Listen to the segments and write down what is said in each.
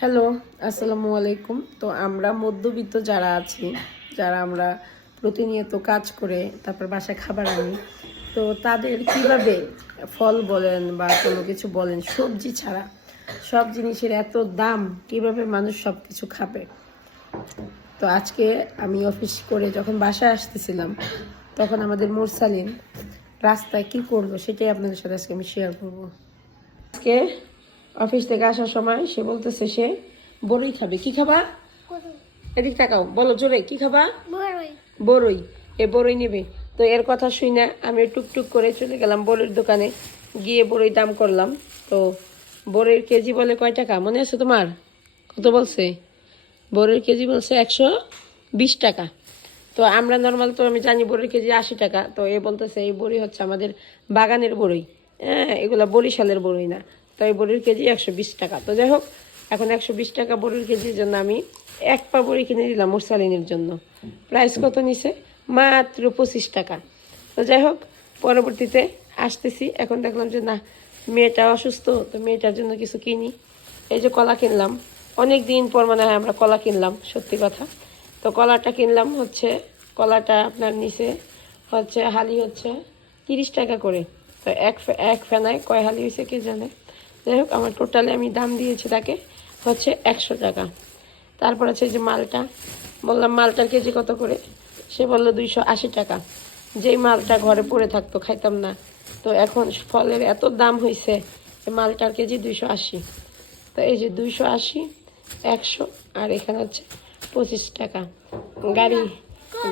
Hello, আসসালামু আলাইকুম। তো আমরা মধ্যবিত্ত যারা আছি, যারা আমরা প্রতিনিয়ত কাজ করে তারপর বাসায় খাবার আনি, তো তাদের কিভাবে ফল বলেন বা কোনো কিছু বলেন, সবজি ছাড়া সব জিনিসের এত দাম, কিভাবে মানুষ সব কিছু খাবে। তো আজকে আমি অফিস করে যখন বাসায় আসতেছিলাম, তখন আমাদের মুরসালিন রাস্তায় কি করলো সেটাই আপনাদের সাথে আজকে আমি শেয়ার করবো। আজকে অফিস থেকে আসার সময় সে বলতেছে সে বড়ই খাবে। কি খাবা? এদিক তাকাও, বলো জোরে, কি খাবা? বড়ই। এ বড়ই নেবে। তো এর কথা শুই না আমি টুকটুক করে চলে গেলাম বড়ির দোকানে, গিয়ে বড়ই দাম করলাম। তো বড়ির কেজি বলে কয় টাকা মনে আছে তোমার? কত বলছে? বড়ির কেজি বলছে 120 টাকা। তো আমরা নর্মাল তো আমি জানি বড়ির কেজি 80 টাকা। তো এ বলতেছে এই বড়ি হচ্ছে আমাদের বাগানের বড়ই, হ্যাঁ, এগুলা বরিশালের বড়ই না। তো এই বড়ির কেজি 120 টাকা। তো যাই হোক, এখন 120 টাকা বড়ির কেজির জন্য আমি এক পা বড়ি কিনে দিলাম মুরসালিনের জন্য। প্রাইস কত নিছে? মাত্র 25 টাকা। তো যাই হোক, পরবর্তীতে আসতেছি, এখন দেখলাম যে না, মেয়েটা অসুস্থ, তো মেয়েটার জন্য কিছু কিনি। এই যে কলা কিনলাম, অনেক দিন পর মনে হয় আমরা কলা কিনলাম, সত্যি কথা। তো কলাটা কিনলাম হচ্ছে, কলাটা আপনার নিচে হচ্ছে হালি হচ্ছে 30 টাকা করে। তো এক ফেনায় কয় হালি হয়েছে কে জানে। যাই হোক, আমার টোটালে আমি দাম দিয়েছি তাকে হচ্ছে 100 টাকা। তারপর আছে যে মালটা, বললাম মালটার কেজি কত করে, সে বললো 280 টাকা। যেই মালটা ঘরে পড়ে থাকতো, খাইতাম না, তো এখন ফলের এত দাম হয়েছে, মালটার কেজি 280। তো এই যে 280, 100, আর এখানে হচ্ছে 25 টাকা। গাড়ি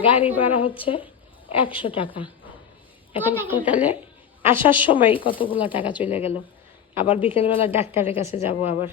গাড়ি ভাড়া হচ্ছে 100 টাকা। এখন টোটালে আসার সময় কতগুলো টাকা চলে গেল। আবার বিকেলবেলা ডাক্তারের কাছে যাব আবার।